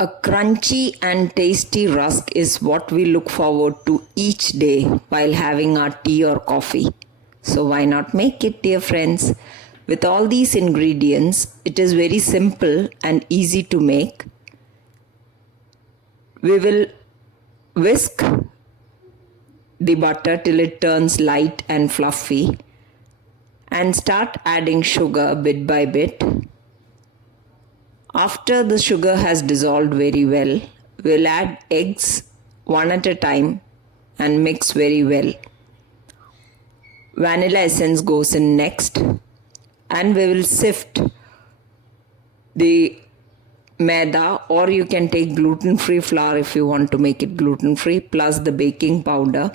A crunchy and tasty rusk is what we look forward to each day while having our tea or coffee. So why not make it, dear friends? With all these ingredients, it is very simple and easy to make. We will whisk the butter till it turns light and fluffy and start adding sugar bit by bit. After the sugar has dissolved very well, we'll add eggs one at a time and mix very well. Vanilla essence goes in next, and we will sift the maida, or you can take gluten-free flour if you want to make it gluten-free, plus the baking powder.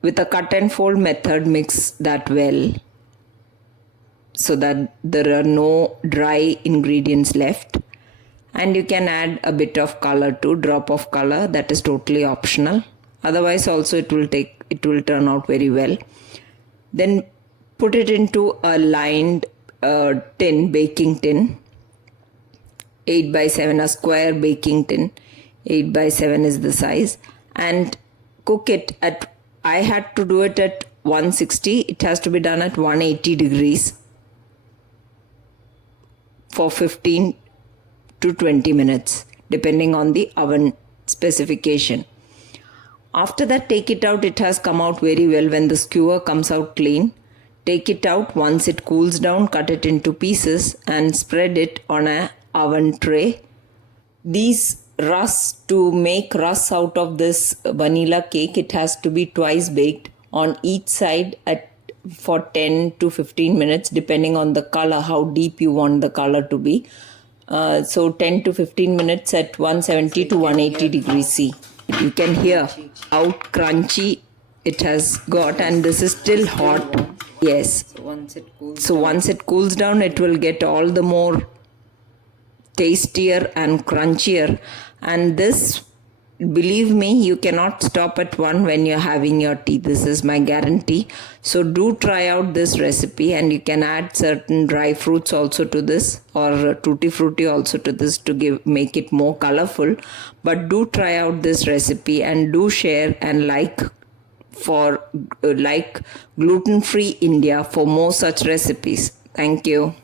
With a cut and fold method, mix that well so that there are no dry ingredients left, and you can add a bit of color too, drop of color, that is totally optional. Otherwise also it will turn out very well. Then put it into a lined tin, baking tin, 8 by 7, a square baking tin, 8 by 7 is the size, and cook it at, I had to do it at 160, it has to be done at 180 degrees for 15 to 20 minutes depending on the oven specification. After that, take it out. It has come out very well. When the skewer comes out clean, take it out. Once it cools down, cut it into pieces and spread it on an oven tray. These rusks, to make rusks out of this vanilla cake, it has to be twice baked on each side for 10 to 15 minutes depending on the color, how deep you want the color to be. So 10 to 15 minutes at 170 to 180 degrees C. You can hear how crunchy it has got, and this is still hot. Yes. So once it cools down, it will get all the more tastier and crunchier. And this, believe me, you cannot stop at one when you're having your tea. This is my guarantee. So do try out this recipe, and you can add certain dry fruits also to this, or tutti frutti also to this to make it more colorful. But do try out this recipe and do share and like Gluten-Free India for more such recipes. Thank you.